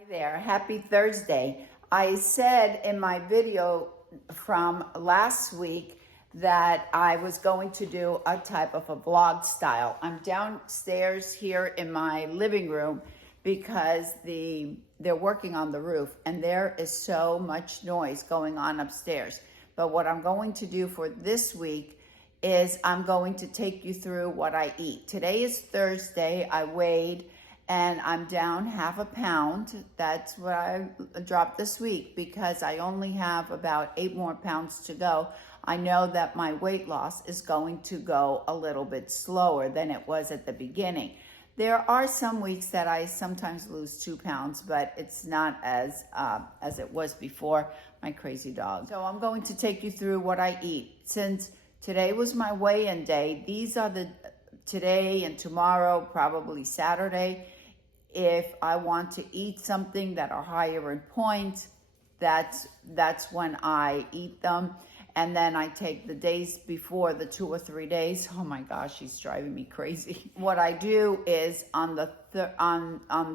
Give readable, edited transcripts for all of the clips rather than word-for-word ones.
Hi there, happy Thursday. I said in my video from last week that I was going to do a type of a vlog style. I'm downstairs here in my living room because they're working on the roof and there is so much noise going on upstairs. But what I'm going to do for this week is I'm going to take you through what I eat. Today is Thursday. I weighed and I'm down half a pound. That's what I dropped this week because I only have about 8 more pounds to go. I know that my weight loss is going to go a little bit slower than it was at the beginning. There are some weeks that I sometimes lose 2 pounds, but it's not as it was before. My crazy dog. So I'm going to take you through what I eat. Since today was my weigh-in day, these are the today and tomorrow, probably Saturday. If I want to eat something that are higher in points, that's when I eat them. And then I take the days before, the 2 or 3 days. Oh my gosh, she's driving me crazy. What I do is on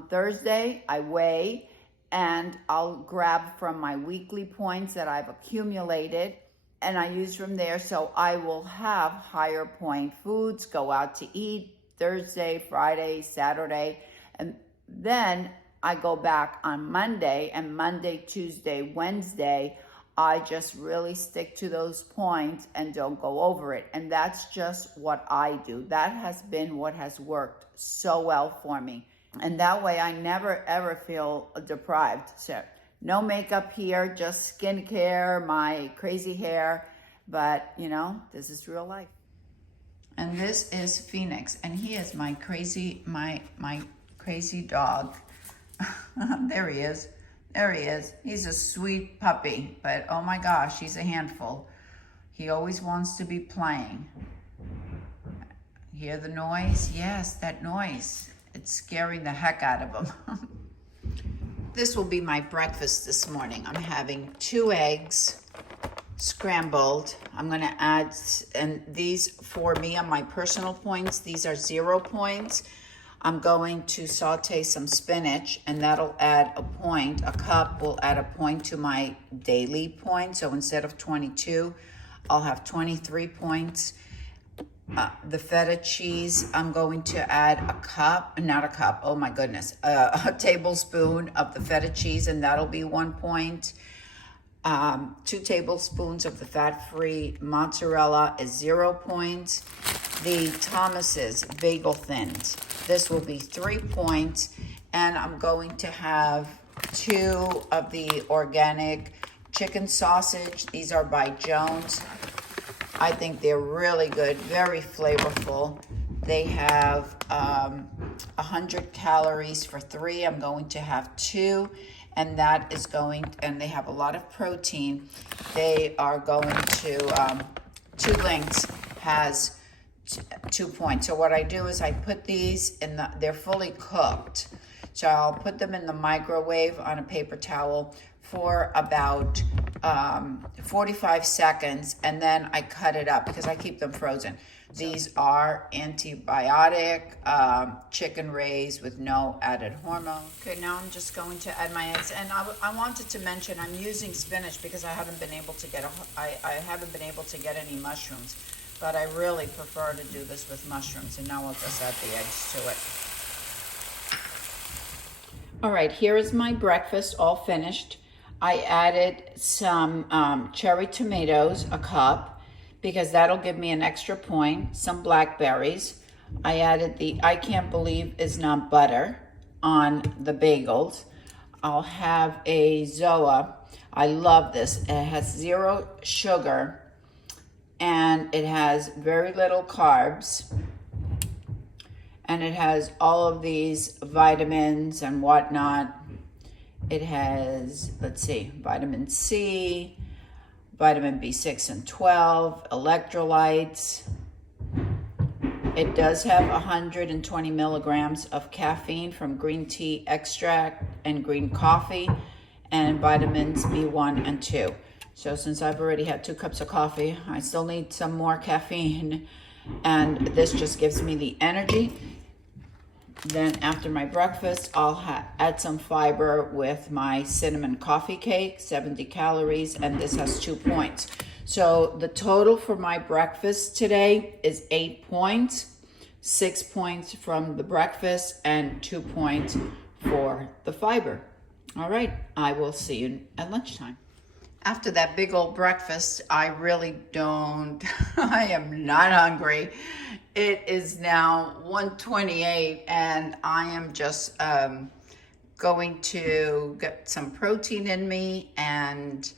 Thursday, I weigh and I'll grab from my weekly points that I've accumulated and I use from there. So I will have higher point foods, go out to eat Thursday, Friday, Saturday, and then I go back on Monday, and Monday, Tuesday, Wednesday, I just really stick to those points and don't go over it. And that's just what I do. That has been what has worked so well for me. And that way I never ever feel deprived. So no makeup here, just skincare, my crazy hair. But you know, this is real life. And this is Phoenix, and he is my crazy dog. There he is. There he is. He's a sweet puppy, but oh my gosh, he's a handful. He always wants to be playing. Hear the noise? Yes, that noise. It's scaring the heck out of him. This will be my breakfast this morning. I'm having 2 eggs scrambled. I'm gonna add, and these for me on my personal points, these are 0 points. I'm going to saute some spinach and that'll add a point. A cup will add a point to my daily point. So instead of 22, I'll have 23 points. The feta cheese, I'm going to add a cup, not a cup, oh my goodness, a tablespoon of the feta cheese and that'll be 1 point. 2 tablespoons of the fat-free mozzarella is 0 points. The Thomas's bagel thins, this will be 3 points. And I'm going to have 2 of the organic chicken sausage. These are by Jones. I think they're really good, very flavorful. They have 100 calories for 3. I'm going to have 2. And that is going, and they have a lot of protein. They are going to, 2 links has 2 points. So what I do is I put these in they're fully cooked. So I'll put them in the microwave on a paper towel for about 45 seconds. And then I cut it up because I keep them frozen. These are antibiotic, chicken raised with no added hormone. Okay, now I'm just going to add my eggs. And I wanted to mention I'm using spinach because I haven't been able to get any mushrooms. But I really prefer to do this with mushrooms. And now I'll just add the eggs to it. All right, here is my breakfast all finished. I added some cherry tomatoes, a cup, because that'll give me an extra point, some blackberries. I added the I can't believe is not butter on the bagels. I'll have a Zoa. I love this. It has 0 sugar and it has very little carbs. And it has all of these vitamins and whatnot. It has, let's see, vitamin C, vitamin B6 and 12, electrolytes. It does have 120 milligrams of caffeine from green tea extract and green coffee, and vitamins B1 and 2. So since I've already had 2 cups of coffee, I still need some more caffeine, and this just gives me the energy Then after my breakfast, I'll add some fiber with my cinnamon coffee cake, 70 calories, and this has 2 points. So the total for my breakfast today is 8 points, 6 points from the breakfast, and 2 points for the fiber. All right, I will see you at lunchtime. After that big old breakfast, I really don't, I am not hungry. It is now 1:28 and I am just going to get some protein in me, and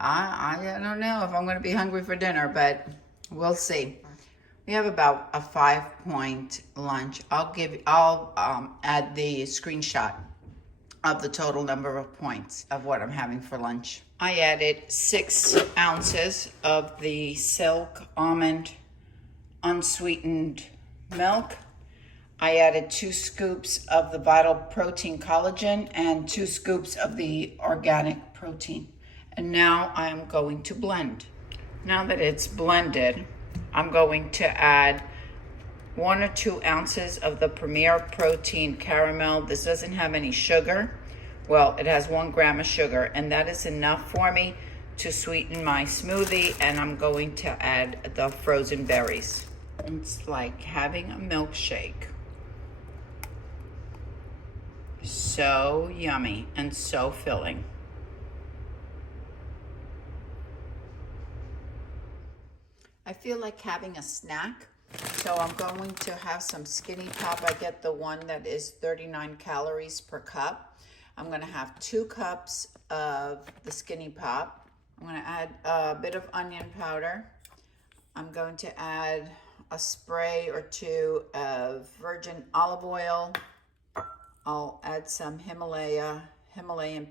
I don't know if I'm going to be hungry for dinner, but we'll see. We have about a 5-point lunch. I'll add the screenshot of the total number of points of what I'm having for lunch. I added 6 ounces of the Silk Almond unsweetened milk. I added 2 scoops of the Vital Protein Collagen and 2 scoops of the organic protein. And now I'm going to blend. Now that it's blended, I'm going to add 1 or 2 ounces of the Premier Protein Caramel. This doesn't have any sugar. Well, it has 1 gram of sugar, and that is enough for me to sweeten my smoothie. And I'm going to add the frozen berries. It's like having a milkshake. So yummy and so filling. I feel like having a snack, so I'm going to have some Skinny Pop. I get the one that is 39 calories per cup. I'm going to have 2 cups of the Skinny Pop. I'm going to add a bit of onion powder. I'm going to add a spray or 2 of virgin olive oil. I'll add some Himalayan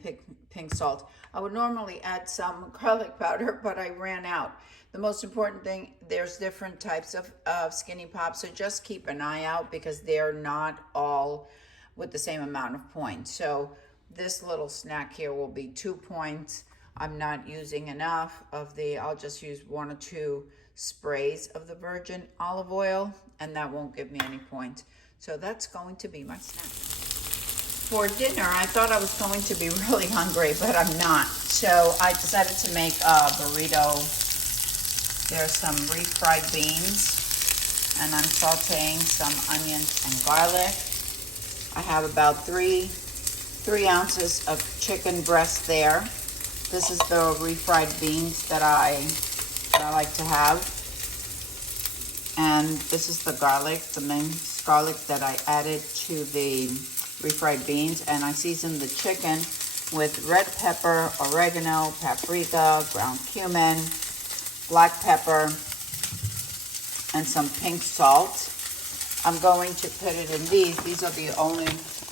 pink salt. I would normally add some garlic powder, but I ran out. The most important thing, there's different types of Skinny Pop, so just keep an eye out because they're not all with the same amount of points. So this little snack here will be 2 points. I'm not using enough of I'll just use 1 or 2 sprays of the virgin olive oil, and that won't give me any points. So that's going to be my snack. For dinner, I thought I was going to be really hungry, but I'm not. So I decided to make a burrito. There's some refried beans, and I'm sauteing some onions and garlic. I have about 3 ounces of chicken breast there. This is the refried beans that I like to have. And this is the garlic, the minced garlic that I added to the refried beans. And I seasoned the chicken with red pepper, oregano, paprika, ground cumin, black pepper, and some pink salt. I'm going to put it in these. These are the only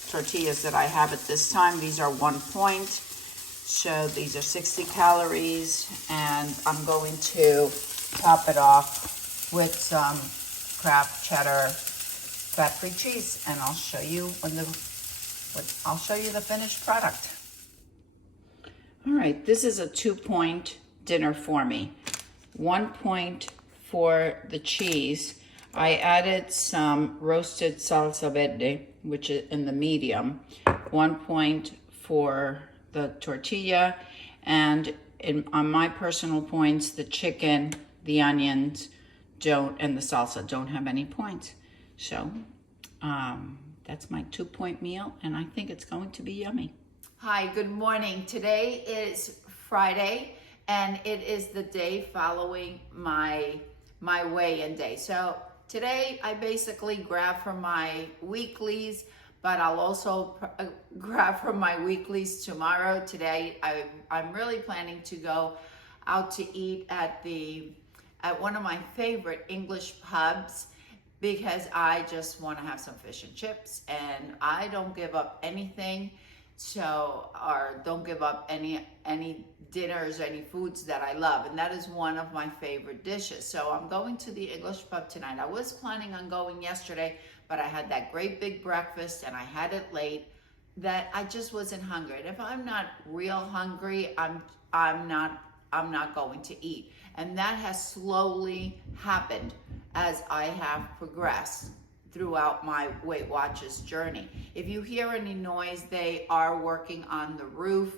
tortillas that I have at this time. These are 1 point. So these are 60 calories, and I'm going to top it off with some Kraft cheddar fat-free cheese, and I'll show you the finished product. All right, this is a 2-point dinner for me. 1 point for the cheese. I added some roasted salsa verde, which is in the medium. 1 point for the tortilla, and on my personal points, the chicken, the onions and the salsa don't have any points. So that's my 2-point meal, and I think it's going to be yummy. Hi, good morning. Today is Friday, and it is the day following my weigh-in day. So today I basically grab from my weeklies, but I'll also grab from my weeklies tomorrow. Today I'm really planning to go out to eat at one of my favorite English pubs, because I just want to have some fish and chips, and I don't give up anything. Or don't give up any dinners, any foods that I love, and that is one of my favorite dishes. So I'm going to the English pub tonight. I was planning on going yesterday, but I had that great big breakfast and I had it late that I just wasn't hungry. And if I'm not real hungry, I'm not going to eat. And that has slowly happened as I have progressed. throughout my Weight Watchers journey. If you hear any noise, they are working on the roof,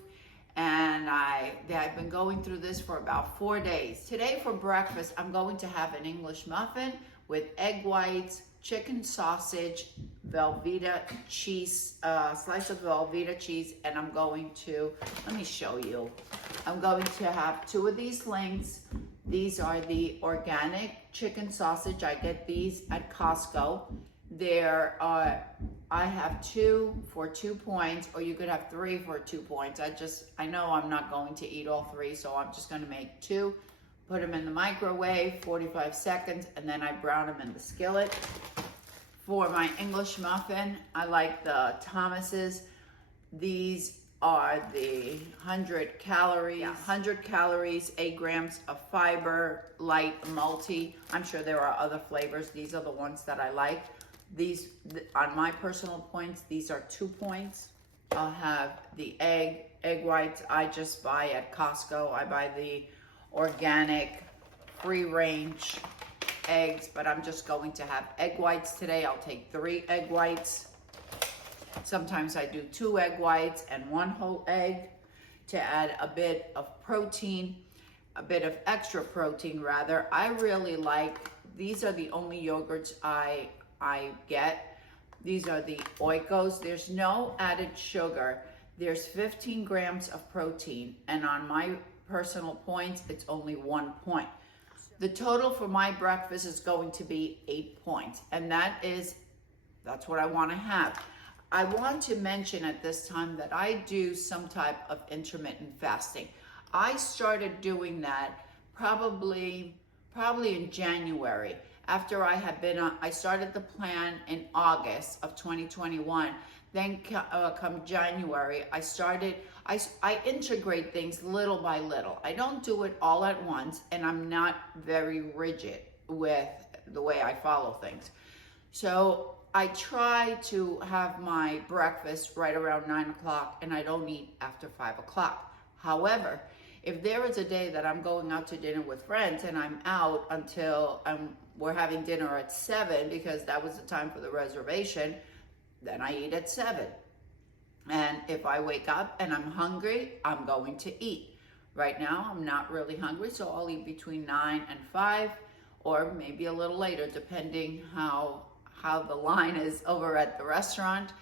and I've been going through this for about 4 days. Today for breakfast, I'm going to have an English muffin with egg whites, chicken sausage, Velveeta cheese, slice of Velveeta cheese, and I'm going to, let me show you. I'm going to have 2 of these links. These are the organic chicken sausage. I get these at Costco. I have 2 for 2 points, or you could have 3 for 2 points. I know I'm not going to eat all 3, so I'm just gonna make 2. Put them in the microwave, 45 seconds, and then I brown them in the skillet. For my English muffin, I like the Thomas's. These are the 100 calories, 8 grams of fiber, light, multi. I'm sure there are other flavors. These are the ones that I like. These, on my personal points, these are 2 points. I'll have the egg whites I just buy at Costco. I buy the organic, free range eggs, but I'm just going to have egg whites today. I'll take 3 egg whites. Sometimes I do 2 egg whites and 1 whole egg to add a bit of protein, a bit of extra protein rather. I really like, these are the only yogurts I get. These are the Oikos. There's no added sugar. There's 15 grams of protein, and on my personal points, it's only 1 point. The total for my breakfast is going to be 8 points, and that's what I want to have. I want to mention at this time that I do some type of intermittent fasting. I started doing that probably in January. After I had been on, I started the plan in August of 2021. Then come January, I integrate things little by little. I don't do it all at once, and I'm not very rigid with the way I follow things. So I try to have my breakfast right around 9 o'clock, and I don't eat after 5 o'clock. However, if there is a day that I'm going out to dinner with friends and I'm out until we're having dinner at 7 because that was the time for the reservation, then I eat at 7. And if I wake up and I'm hungry, I'm going to eat. Right now, I'm not really hungry, so I'll eat between 9 and 5, or maybe a little later, depending how the line is over at the restaurant.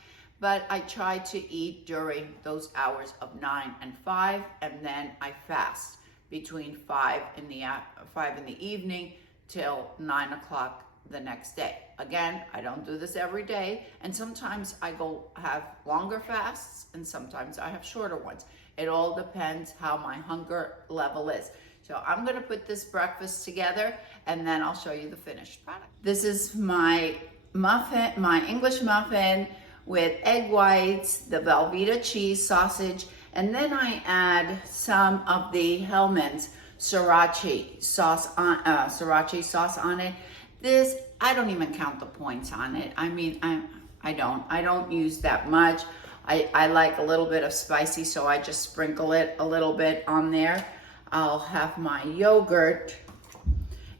But I try to eat during those hours of 9 and 5, and then I fast between 5 in the evening till 9 o'clock the next day. Again, I don't do this every day, and sometimes I go have longer fasts, and sometimes I have shorter ones. It all depends how my hunger level is. So I'm gonna put this breakfast together, and then I'll show you the finished product. This is my muffin, my English muffin with egg whites, the Velveeta cheese sausage, and then I add some of the Hellmann's sriracha sauce on it. This, I don't even count the points on it. I mean, I don't use that much. I like a little bit of spicy, so I just sprinkle it a little bit on there. I'll have my yogurt.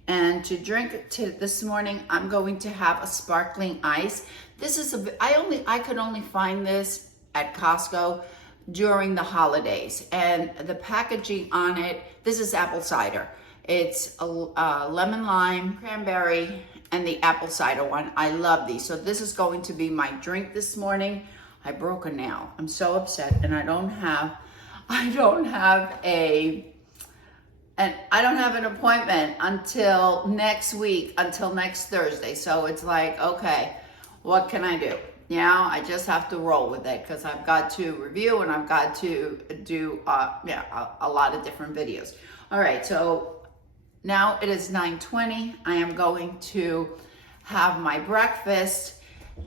And to drink this morning, I'm going to have a sparkling ice. This is I could only find this at Costco during the holidays, and the packaging on it, this is apple cider. It's a lemon lime, cranberry, and the apple cider one. I love these. So this is going to be my drink this morning. I broke a nail. I'm so upset, and I don't have an appointment until next week, until next Thursday. So it's like, okay, what can I do? Yeah, I just have to roll with it because I've got to review and I've got to do a lot of different videos. All right, so now it is 9:20. I am going to have my breakfast,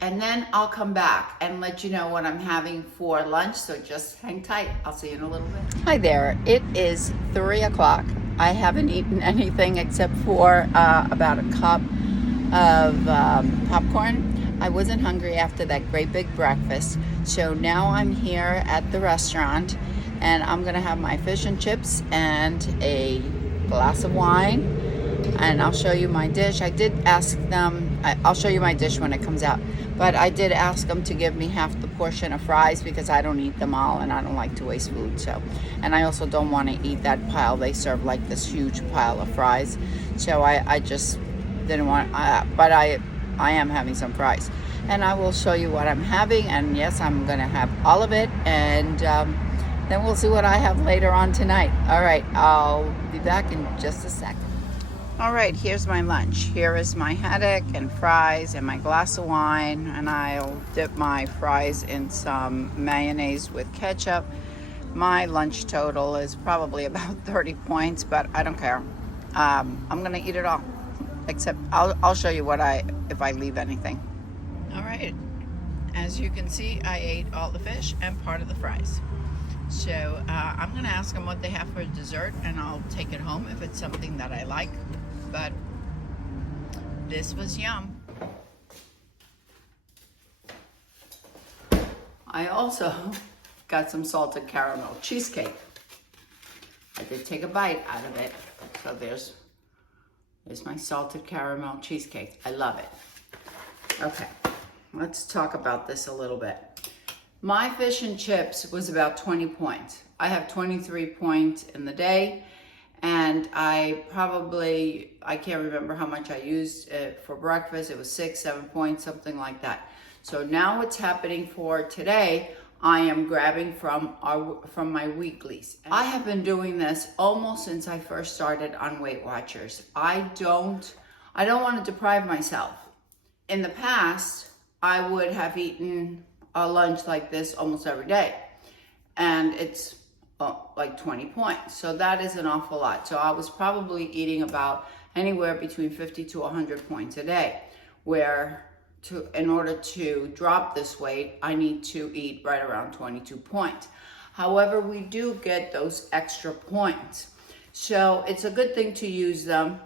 and then I'll come back and let you know what I'm having for lunch. So just hang tight. I'll see you in a little bit. Hi there. It is 3 o'clock. I haven't eaten anything except for about a cup of popcorn. I wasn't hungry after that great big breakfast. So now I'm here at the restaurant, and I'm gonna have my fish and chips and a glass of wine, and I'll show you my dish. I did ask them I'll show you my dish when it comes out. But I did ask them to give me half the portion of fries because I don't eat them all and I don't like to waste food. So, and I also don't want to eat that pile. They serve like this huge pile of fries. So I just didn't want, but I am having some fries. And I will show you what I'm having. And yes, I'm going to have all of it. And then we'll see what I have later on tonight. All right, I'll be back in just a second. All right, here's my lunch. Here is my haddock and fries and my glass of wine, and I'll dip my fries in some mayonnaise with ketchup. My lunch total is probably about 30 points, but I don't care. I'm gonna eat it all, except I'll show you if I leave anything. All right, as you can see, I ate all the fish and part of the fries. So I'm gonna ask them what they have for dessert, and I'll take it home if it's something that I like. But this was yum. I also got some salted caramel cheesecake. I did take a bite out of it. So there's my salted caramel cheesecake. I love it. Okay, let's talk about this a little bit. My fish and chips was about 20 points. I have 23 points in the day. And I can't remember how much I used for breakfast. It was 6, 7 points, something like that. So now what's happening for today, I am grabbing from my weeklies. I have been doing this almost since I first started on Weight Watchers. I don't want to deprive myself. In the past, I would have eaten a lunch like this almost every day. And it's like 20 points. So that is an awful lot. So I was probably eating about anywhere between 50 to 100 points a day, where in order to drop this weight, I need to eat right around 22 points. However, we do get those extra points. So it's a good thing to use them.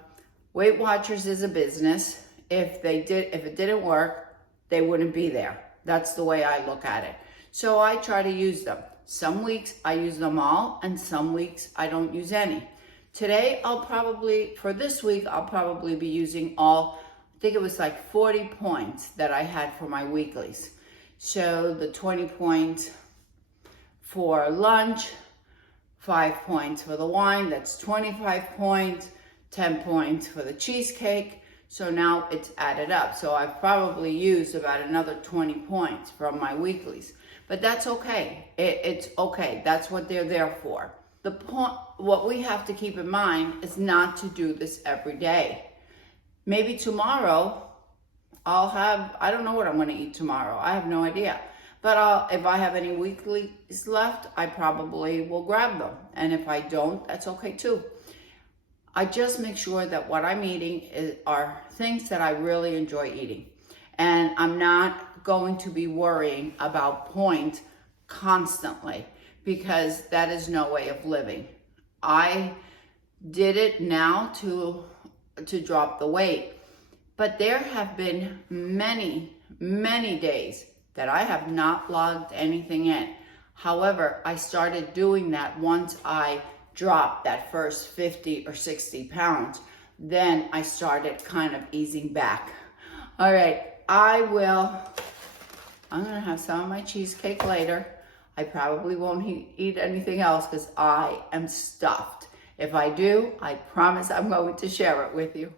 Weight Watchers is a business. If it didn't work, they wouldn't be there. That's the way I look at it. So I try to use them. Some weeks I use them all, and some weeks I don't use any. Today, for this week, I'll probably be using all, I think it was like 40 points that I had for my weeklies. So the 20 points for lunch, 5 points for the wine, that's 25 points, 10 points for the cheesecake. So now it's added up. So I've probably used about another 20 points from my weeklies. But that's okay. It's okay. That's what they're there for. What we have to keep in mind is not to do this every day. Maybe tomorrow I don't know what I'm going to eat tomorrow. I have no idea. But if I have any weeklies left, I probably will grab them. And if I don't, that's okay too. I just make sure that what I'm eating are things that I really enjoy eating. And I'm not going to be worrying about points constantly, because that is no way of living. I did it now to drop the weight, but there have been many days that I have not logged anything in. However, I started doing that once I dropped that first 50 or 60 pounds. Then I started kind of easing back. All right, I'm gonna have some of my cheesecake later. I probably won't eat anything else because I am stuffed. If I do, I promise I'm going to share it with you.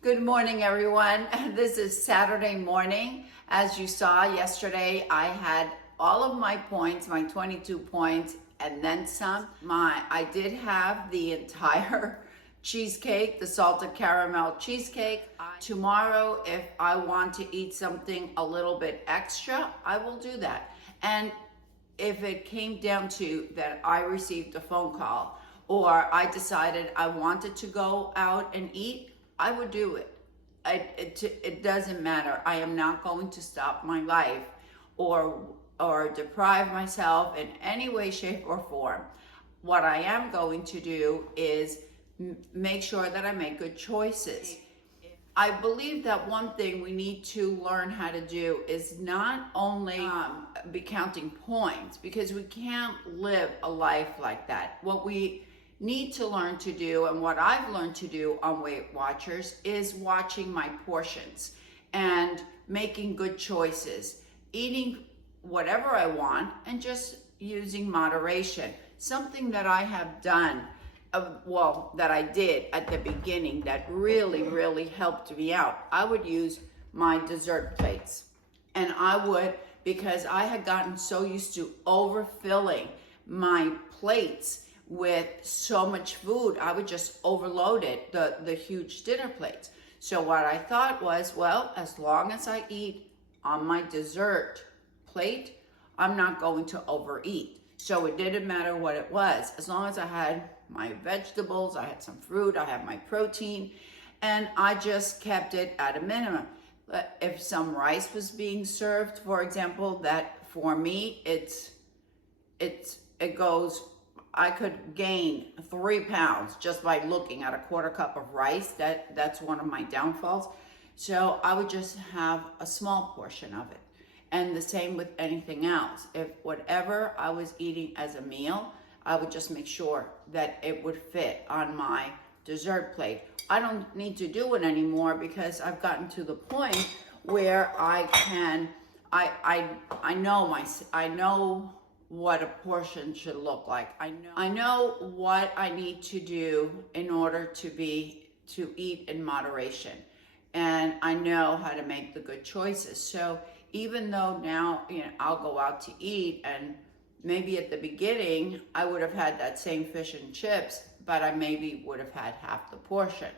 Good morning, everyone. This is Saturday morning. As you saw yesterday, I had all of my points, my 22 points, and then some. I did have the entire cheesecake, the salted caramel cheesecake. Tomorrow, if I want to eat something a little bit extra, I will do that. And if it came down to that I received a phone call or I decided I wanted to go out and eat, I would do it. It doesn't matter. I am not going to stop my life or deprive myself in any way, shape, or form. What I am going to do is make sure that I make good choices. I believe that one thing we need to learn how to do is not only be counting points, because we can't live a life like that. need to learn to do, and what I've learned to do on Weight Watchers, is watching my portions and making good choices, eating whatever I want and just using moderation. Something that I have done, that I did at the beginning that really helped me out. I would use my dessert plates, and I would, because I had gotten so used to overfilling my plates with so much food, I would just overload it, the huge dinner plates. So what I thought was, well, as long as I eat on my dessert plate, I'm not going to overeat. So it didn't matter what it was. As long as I had my vegetables, I had some fruit, I had my protein, and I just kept it at a minimum. If some rice was being served, for example, that for me, it goes, I could gain 3 pounds just by looking at a quarter cup of rice. That's one of my downfalls. So I would just have a small portion of it. And the same with anything else. If whatever I was eating as a meal, I would just make sure that it would fit on my dessert plate. I don't need to do it anymore because I've gotten to the point where I know what a portion should look like. I know what I need to do in order to eat in moderation. And I know how to make the good choices. So even though now, I'll go out to eat, and maybe at the beginning I would have had that same fish and chips, but I maybe would have had half the portion.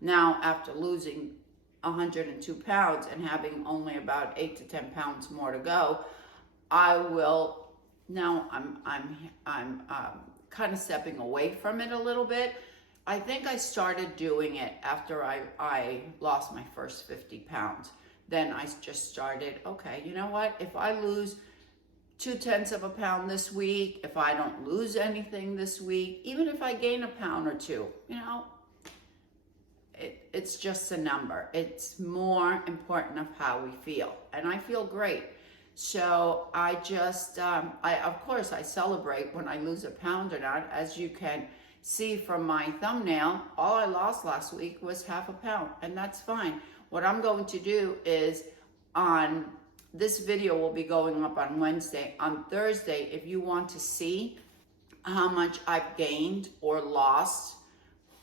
Now, after losing 102 pounds and having only about 8 to 10 pounds more to go, now I'm kind of stepping away from it a little bit. I think I started doing it after I lost my first 50 pounds. Then I just started, okay, you know what? If I lose 0.2 of a pound this week, if I don't lose anything this week, even if I gain a pound or two, it's just a number. It's more important of how we feel. And I feel great. So I just, of course, I celebrate when I lose a pound or not. As you can see from my thumbnail, all I lost last week was half a pound, and that's fine. What I'm going to do is, this video will be going up on Wednesday. On Thursday, if you want to see how much I've gained or lost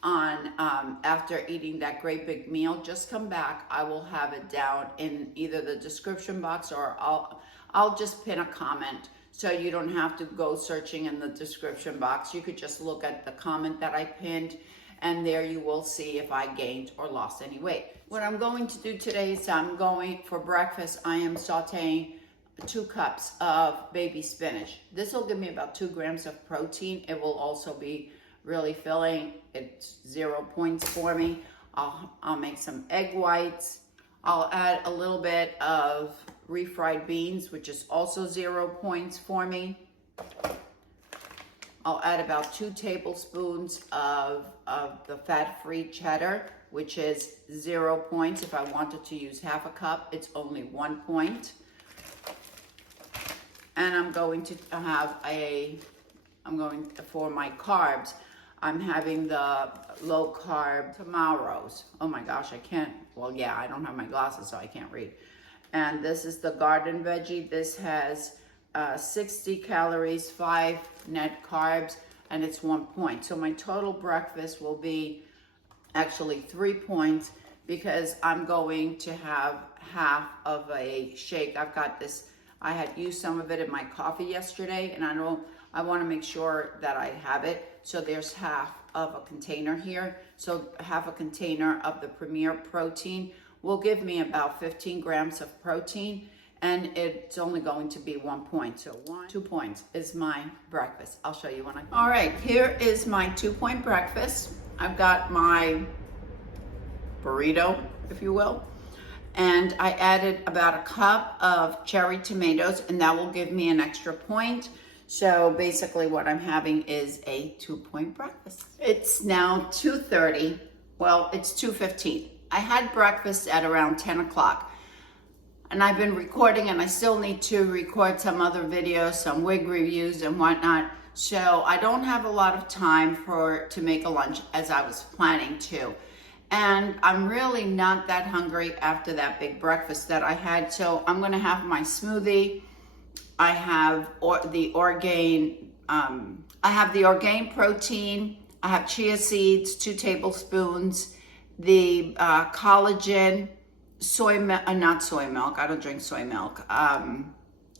after eating that great big meal, just come back. I will have it down in either the description box, or I'll just pin a comment, so you don't have to go searching in the description box. You could just look at the comment that I pinned, and there you will see if I gained or lost any weight. What I'm going to do today is for breakfast, I am sauteing 2 cups of baby spinach. This will give me about 2 grams of protein. It will also be really filling. It's 0 points for me. I'll make some egg whites. I'll add a little bit of refried beans, which is also 0 points for me. I'll add about 2 tablespoons of the fat-free cheddar, which is 0 points. If I wanted to use half a cup, it's only 1 point. And I'm going to have for my carbs, I'm having the low-carb tomatoes. Oh my gosh, I don't have my glasses, so I can't read. And this is the garden veggie. This has 60 calories, 5 net carbs, and it's 1 point. So my total breakfast will be actually 3 points, because I'm going to have half of a shake. I've got this, I had used some of it in my coffee yesterday, and I want to make sure that I have it. So there's half of a container here. So half a container of the Premier protein will give me about 15 grams of protein, and it's only going to be 1 point. So 2 points is my breakfast. I'll show you when all right, here is my 2-point breakfast. I've got my burrito, if you will, and I added about a cup of cherry tomatoes, and that will give me an extra point. So basically what I'm having is a 2-point breakfast. It's now 2:30. Well, it's 2:15. I had breakfast at around 10 o'clock. And I've been recording, and I still need to record some other videos, some wig reviews and whatnot. So I don't have a lot of time to make a lunch as I was planning to. And I'm really not that hungry after that big breakfast that I had. So I'm gonna have my smoothie. I have the Orgain protein. I have chia seeds, 2 tablespoons, the collagen, not soy milk, I don't drink soy milk,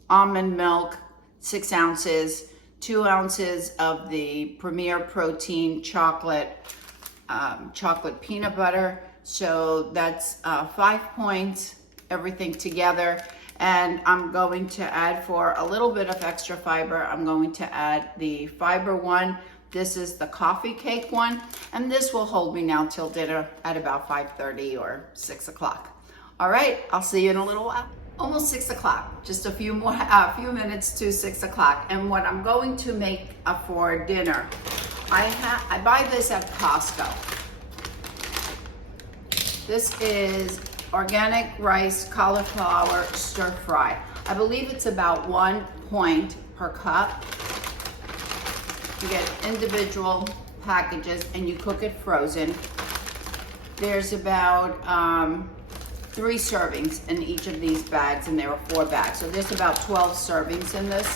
almond milk, 6 ounces, 2 ounces of the Premier Protein chocolate peanut butter. So that's 5 points, everything together. And I'm going to add, for a little bit of extra fiber, I'm going to add the fiber one. This is the coffee cake one, and this will hold me now till dinner at about 5:30 or 6 o'clock. All right, I'll see you in a little while. Almost 6 o'clock, just a few minutes to 6 o'clock. And what I'm going to make for dinner, I buy this at Costco. This is organic rice cauliflower stir fry. I believe it's about 1 point per cup. You get individual packages and you cook it frozen. There's about 3 servings in each of these bags, and there are 4 bags. So there's about 12 servings in this.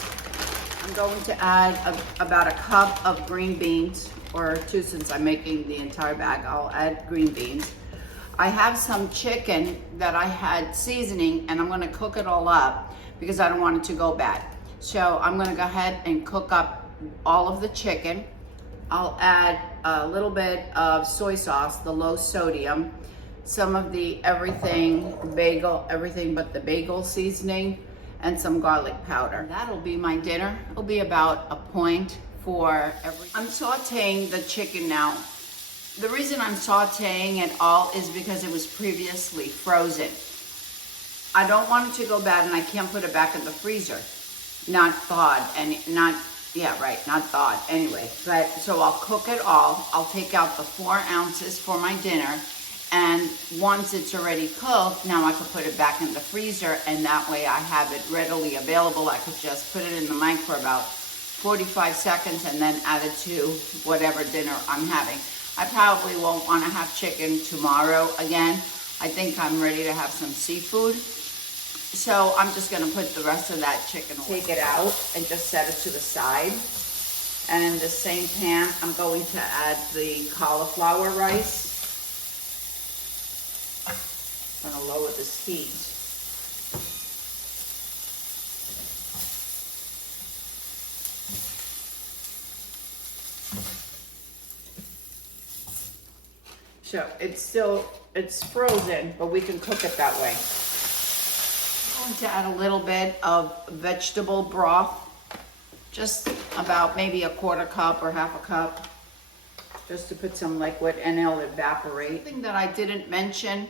I'm going to add about a cup of green beans, or 2 since I'm making the entire bag. I'll add green beans. I have some chicken that I had seasoning, and I'm gonna cook it all up because I don't want it to go bad. So I'm gonna go ahead and cook up all of the chicken. I'll add a little bit of soy sauce, the low sodium, some of the everything but the bagel seasoning, and some garlic powder. That'll be my dinner. It'll be about 1 point for every. I'm sauteing the chicken now. The reason I'm sauteing it all is because it was previously frozen. I don't want it to go bad, and I can't put it back in the freezer. Not thawed, not thawed anyway. But so I'll cook it all. I'll take out the 4 ounces for my dinner. And once it's already cooked, now I can put it back in the freezer, and that way I have it readily available. I could just put it in the mic for about 45 seconds and then add it to whatever dinner I'm having. I probably won't want to have chicken tomorrow again. I think I'm ready to have some seafood. So I'm just going to put the rest of that chicken away. Take it out and just set it to the side. And in the same pan, I'm going to add the cauliflower rice. I'm going to lower this heat. So it's frozen, but we can cook it that way. I'm going to add a little bit of vegetable broth, just about maybe 1/4 cup or 1/2 cup, just to put some liquid, and it'll evaporate. The thing that I didn't mention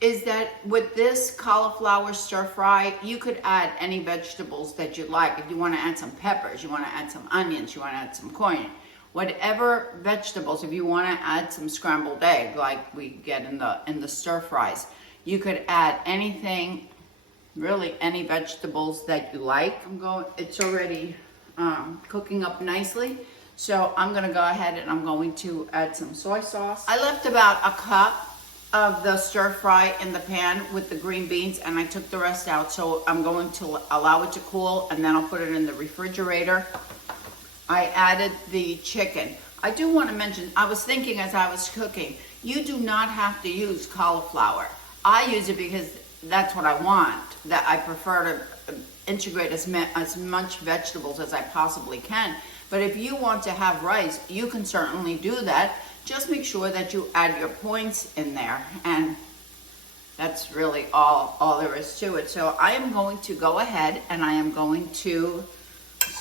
is that with this cauliflower stir fry, you could add any vegetables that you like. If you want to add some peppers, you want to add some onions, you want to add some corn, whatever vegetables. If you want to add some scrambled egg like we get in the stir fries, you could add anything, really any vegetables that you like. It's already cooking up nicely. So I'm gonna go ahead and I'm going to add some soy sauce. I left about 1 cup of the stir fry in the pan with the green beans, and I took the rest out. So I'm going to allow it to cool, and then I'll put it in the refrigerator. I added the chicken. I do want to mention, I was thinking as I was cooking, you do not have to use cauliflower. I use it because that's what I want. That I prefer to integrate as much vegetables as I possibly can. But if you want to have rice, you can certainly do that. Just make sure that you add your points in there, and that's really all there is to it. So I am going to go ahead and I am going to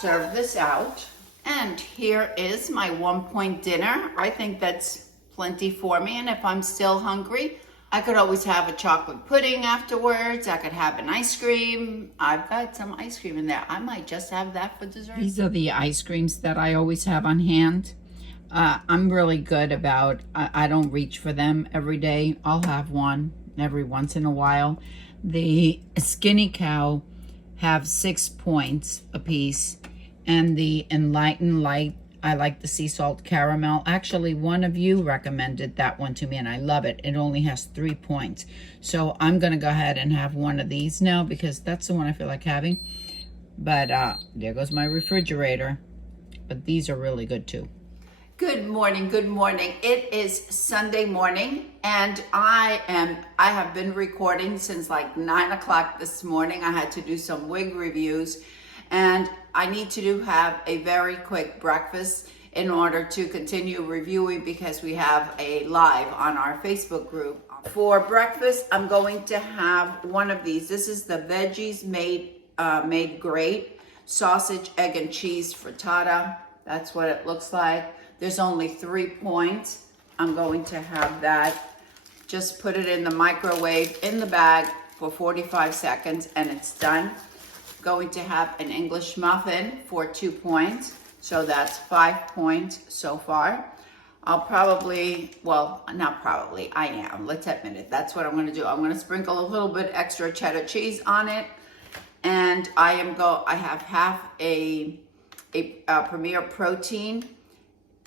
serve this out. And here is my 1 point dinner. I think that's plenty for me, and if I'm still hungry, I could always have a chocolate pudding afterwards. I could have an ice cream. I've got some ice cream in there. I might just have that for dessert. These are the ice creams that I always have on hand. I'm really good about, I don't reach for them every day. I'll have one every once in a while. The Skinny Cow have 6 points a piece, and the Enlightened Light. I like the sea salt caramel. Actually, one of you recommended that one to me, and I love it. It only has 3 points. So I'm going to go ahead and have one of these now because that's the one I feel like having. But there goes my refrigerator. But these are really good too. Good morning, good morning. It is Sunday morning, and I have been recording since like 9 o'clock this morning. I had to do some wig reviews, and I need to have a very quick breakfast in order to continue reviewing because we have a live on our Facebook group. For breakfast, I'm going to have one of these. This is the Veggies Made Great sausage, egg, and cheese frittata. That's what it looks like. There's only 3 points. I'm going to have that. Just put it in the microwave in the bag for 45 seconds and it's done. Going to have an English muffin for 2 points. So that's 5 points so far. I'll probably, well, not probably, I am. Let's admit it. That's what I'm going to do. I'm going to sprinkle a little bit extra cheddar cheese on it. And I have half a Premier Protein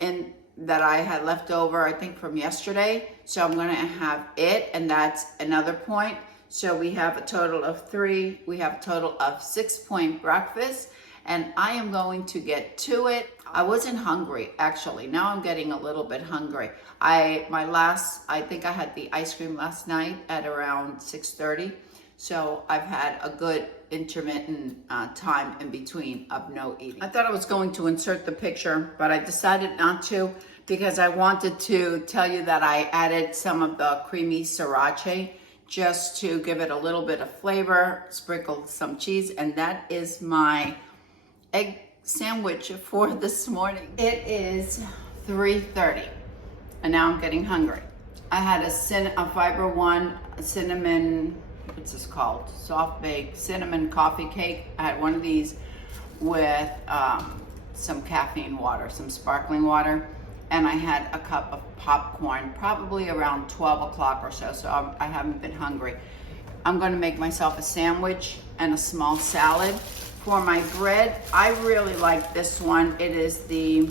and that I had left over, I think from yesterday. So I'm gonna have it, and that's another point. So we have a total of 3, we have a total of 6 point breakfast, and I am going to get to it. I wasn't hungry, actually. Now I'm getting a little bit hungry. I think I had the ice cream last night at around 6:30. So I've had a good intermittent time in between of no eating. I thought I was going to insert the picture, but I decided not to because I wanted to tell you that I added some of the creamy sriracha just to give it a little bit of flavor, sprinkled some cheese, and that is my egg sandwich for this morning. It is 3:30, and now I'm getting hungry. I had a Fiber One cinnamon, what's this called? Soft baked cinnamon coffee cake. I had one of these with some caffeine water, some sparkling water, and I had a cup of popcorn, probably around 12 o'clock or so, so I haven't been hungry. I'm gonna make myself a sandwich and a small salad. For my bread, I really like this one. It is the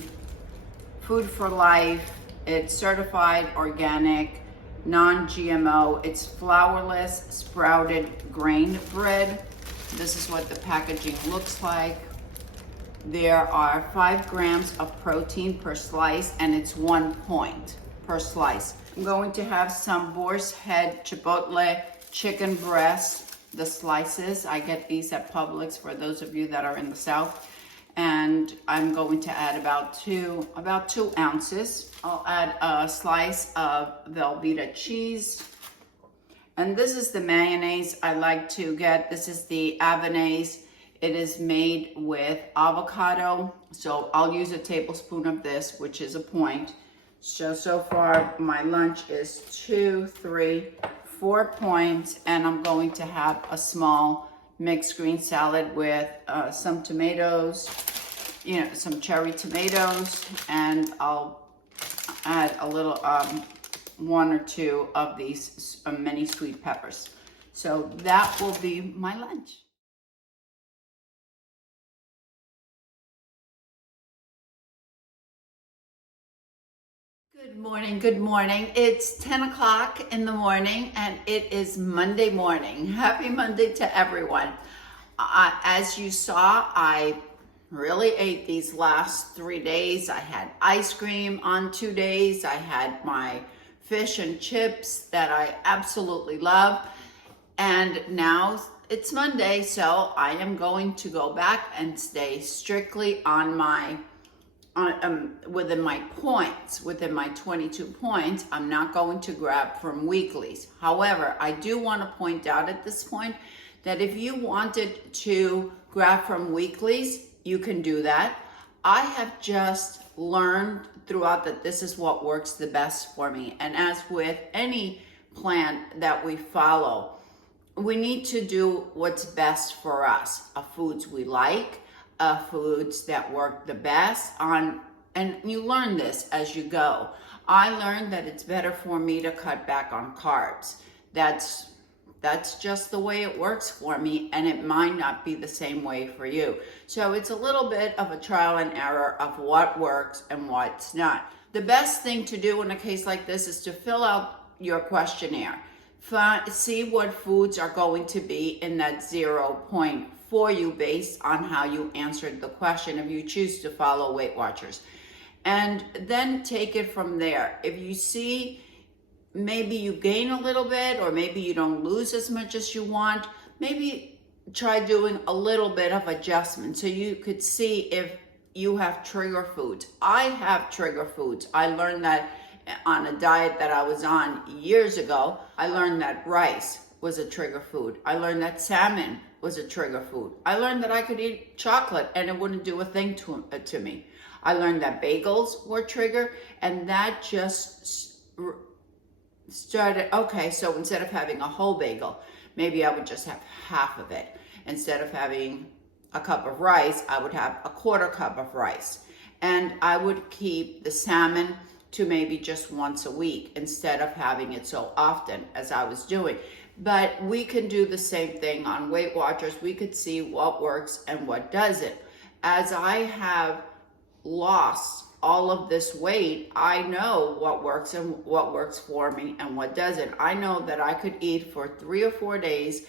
Food for Life. It's certified organic, non-GMO. It's flourless, sprouted grain bread. This is what the packaging looks like. There are 5 grams of protein per slice, and it's 1 point per slice. I'm going to have some boar's head chipotle chicken breast, the slices. I get these at Publix for those of you that are in the South. And I'm going to add about 2 ounces. I'll add a slice of Velveeta cheese. And this is the mayonnaise I like to get. This is the Avonnaise. It is made with avocado. So I'll use a tablespoon of this, which is a point. So far my lunch is 2, 3, 4 points. And I'm going to have a small mixed green salad with some tomatoes, some cherry tomatoes, and I'll add a little 1 or 2 of these mini sweet peppers. So that will be my lunch. Good morning, good morning. It's 10 o'clock in the morning and it is Monday morning. Happy Monday to everyone. As you saw, I really ate these last 3 days. I had ice cream on 2 days. I had my fish and chips that I absolutely love. And now it's Monday, so I am going to go back and stay strictly on my within my points, within my 22 points. I'm not going to grab from weeklies. However, I do want to point out at this point that if you wanted to grab from weeklies, you can do that. I have just learned throughout that this is what works the best for me. And as with any plan that we follow, we need to do what's best for us, foods we like, foods that work the best on, and you learn this as you go. I learned that it's better for me to cut back on carbs. That's That's just the way it works for me, and it might not be the same way for you. So it's a little bit of a trial and error of what works and what's not. The best thing to do in a case like this is to fill out your questionnaire. See what foods are going to be in that 0 point for you based on how you answered the question if you choose to follow Weight Watchers. And then take it from there. If you see maybe you gain a little bit, or maybe you don't lose as much as you want, maybe try doing a little bit of adjustment so you could see if you have trigger foods. I have trigger foods. I learned that on a diet that I was on years ago. I learned that rice was a trigger food. I learned that salmon was a trigger food. I learned that I could eat chocolate and it wouldn't do a thing to me. I learned that bagels were trigger, and that just started, okay, so instead of having a whole bagel, maybe I would just have half of it. Instead of having a cup of rice, I would have a quarter cup of rice. And I would keep the salmon to maybe just once a week instead of having it so often as I was doing. But we can do the same thing on Weight Watchers. We could see what works and what doesn't. As I have lost all of this weight, I know what works and what works for me and what doesn't. I know that I could eat for 3 or 4 days,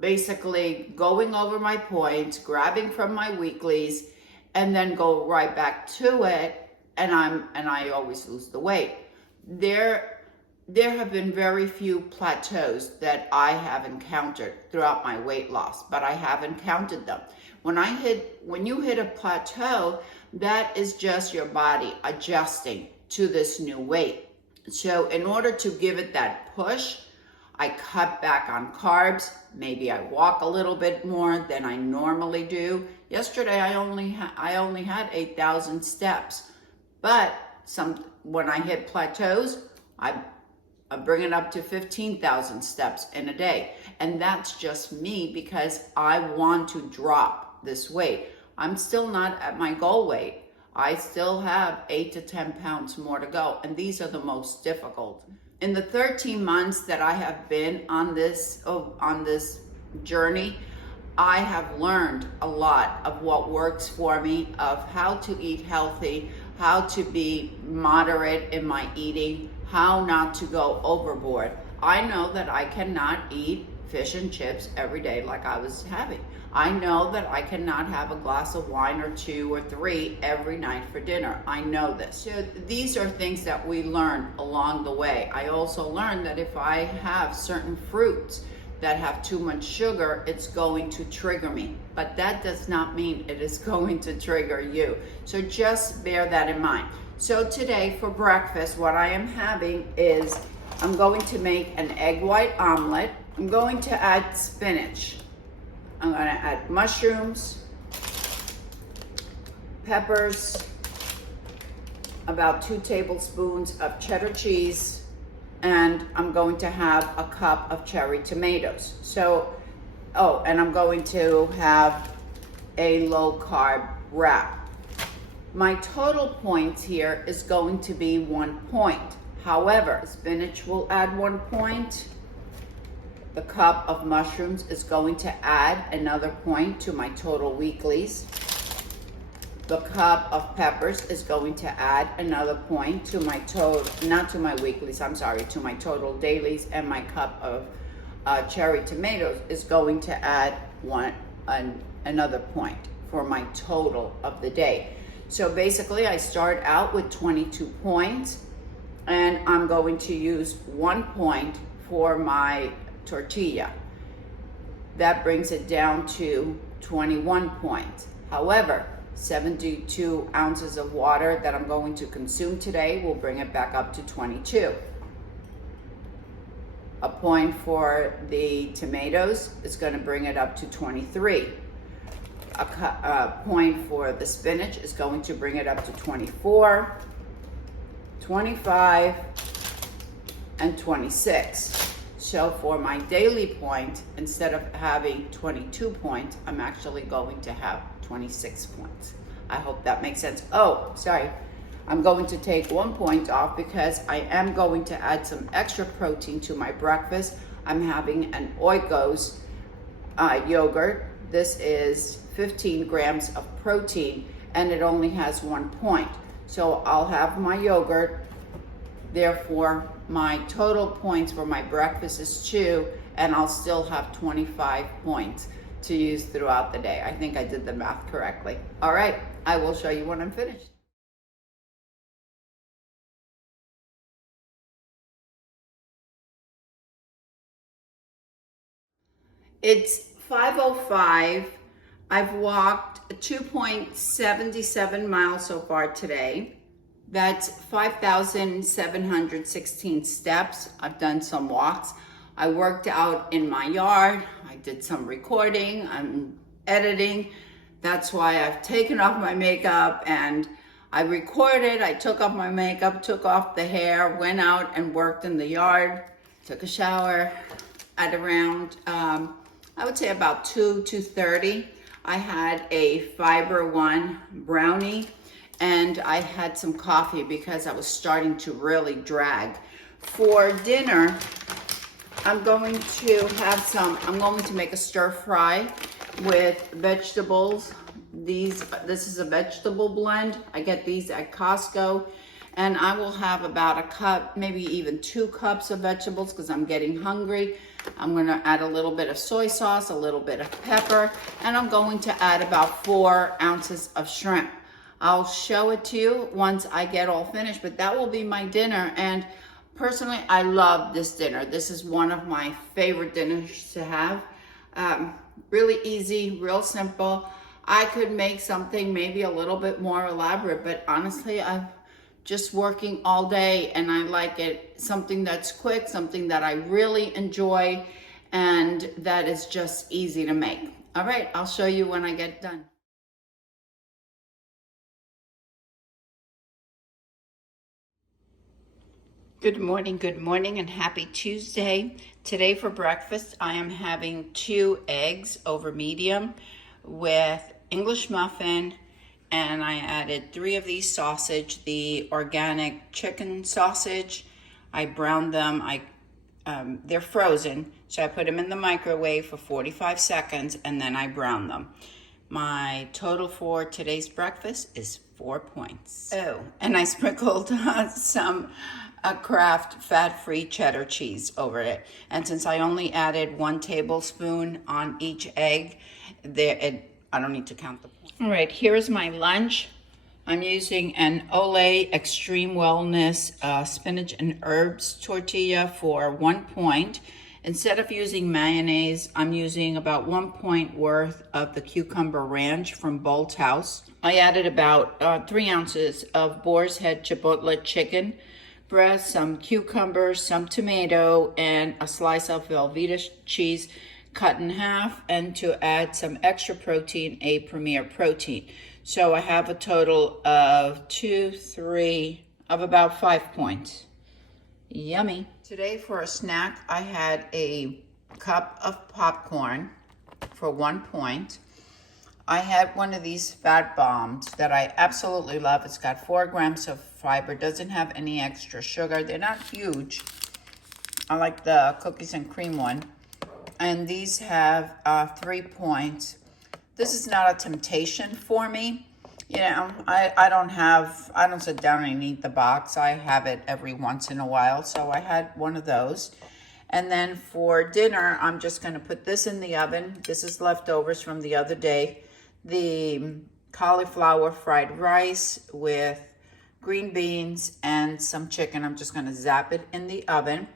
basically going over my points, grabbing from my weeklies, and then go right back to it, and I always lose the weight. There have been very few plateaus that I have encountered throughout my weight loss, but I have encountered them. When you hit a plateau, that is just your body adjusting to this new weight. So in order to give it that push, I cut back on carbs. Maybe I walk a little bit more than I normally do. Yesterday, I only had 8,000 steps. But when I hit plateaus, I bring it up to 15,000 steps in a day. And that's just me because I want to drop this weight. I'm still not at my goal weight. I still have 8 to 10 pounds more to go, and these are the most difficult. In the 13 months that I have been on this journey, I have learned a lot of what works for me, of how to eat healthy, how to be moderate in my eating, how not to go overboard. I know that I cannot eat fish and chips every day like I was having. I know that I cannot have a glass of wine or 2 or 3 every night for dinner. I know this. So these are things that we learn along the way. I also learned that if I have certain fruits that have too much sugar, it's going to trigger me. But that does not mean it is going to trigger you. So just bear that in mind. So today for breakfast, what I am having is, I'm going to make an egg white omelet. I'm going to add spinach. I'm going to add mushrooms, peppers, about 2 tablespoons of cheddar cheese, and I'm going to have a cup of cherry tomatoes. And I'm going to have a low carb wrap. My total points here is going to be 1 point. However, spinach will add 1 point. The cup of mushrooms is going to add another point to my total weeklies. The cup of peppers is going to add another point to my total, not to my weeklies, I'm sorry, to my total dailies. And my cup of cherry tomatoes is going to add another point for my total of the day. So basically I start out with 22 points, and I'm going to use 1 point for my tortilla. That brings it down to 21 points. However, 72 ounces of water that I'm going to consume today will bring it back up to 22. A point for the tomatoes is going to bring it up to 23. A point for the spinach is going to bring it up to 24, 25, and 26. So for my daily point, instead of having 22 points, I'm actually going to have 26 points. I hope that makes sense. Oh, sorry. I'm going to take 1 point off because I am going to add some extra protein to my breakfast. I'm having an Oikos yogurt. This is 15 grams of protein and it only has 1 point. So I'll have my yogurt. Therefore, my total points for my breakfast is 2, and I'll still have 25 points to use throughout the day. I think I did the math correctly. All right, I will show you when I'm finished. It's 5:05. I've walked 2.77 miles so far today. That's 5,716 steps. I've done some walks. I worked out in my yard. I did some recording. I'm editing. That's why I've taken off my makeup and I recorded. I took off my makeup, took off the hair, went out and worked in the yard, took a shower at around, I would say about 2:30. I had a Fiber One brownie and I had some coffee because I was starting to really drag. For dinner, I'm going to make a stir fry with vegetables. This is a vegetable blend. I get these at Costco, and I will have about a cup, maybe even 2 cups of vegetables because I'm getting hungry. I'm gonna add a little bit of soy sauce, a little bit of pepper, and I'm going to add about 4 ounces of shrimp. I'll show it to you once I get all finished, but that will be my dinner. And personally, I love this dinner. This is one of my favorite dinners to have. Really easy, real simple. I could make something maybe a little bit more elaborate, but honestly, I'm just working all day and I like it. Something that's quick, something that I really enjoy, and that is just easy to make. All right, I'll show you when I get done. Good morning, and happy Tuesday. Today for breakfast, I am having 2 eggs over medium with English muffin, and I added 3 of these sausage, the organic chicken sausage. I browned them. They're frozen, so I put them in the microwave for 45 seconds, and then I brown them. My total for today's breakfast is 4 points. Oh, and I sprinkled some Kraft fat-free cheddar cheese over it. And since I only added 1 tablespoon on each egg, I don't need to count the points. All right, here's my lunch. I'm using an Olay Extreme Wellness spinach and herbs tortilla for 1 point. Instead of using mayonnaise, I'm using about 1 point worth of the cucumber ranch from Bolt's House. I added about 3 ounces of boar's head chipotle chicken breast, some cucumbers, some tomato, and a slice of Velveeta cheese cut in half, and to add some extra protein, a Premier Protein. So I have a total of about 5 points. Yummy. Today for a snack, I had a cup of popcorn for 1 point. I had one of these fat bombs that I absolutely love. It's got 4 grams of fiber, doesn't have any extra sugar. They're not huge. I like the cookies and cream one. And these have 3 points. This is not a temptation for me. You know, I don't sit down and eat the box. I have it every once in a while. So I had one of those. And then for dinner, I'm just gonna put this in the oven. This is leftovers from the other day. The cauliflower fried rice with green beans and some chicken. I'm just gonna zap it in the oven.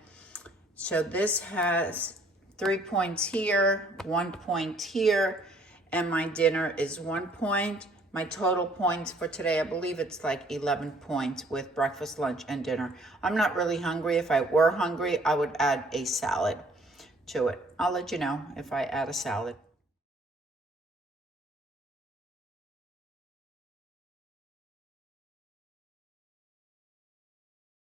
So this has 3 points here, 1 point here, and my dinner is 1 point. My total points for today, I believe it's like 11 points with breakfast, lunch, and dinner. I'm not really hungry. If I were hungry, I would add a salad to it. I'll let you know if I add a salad.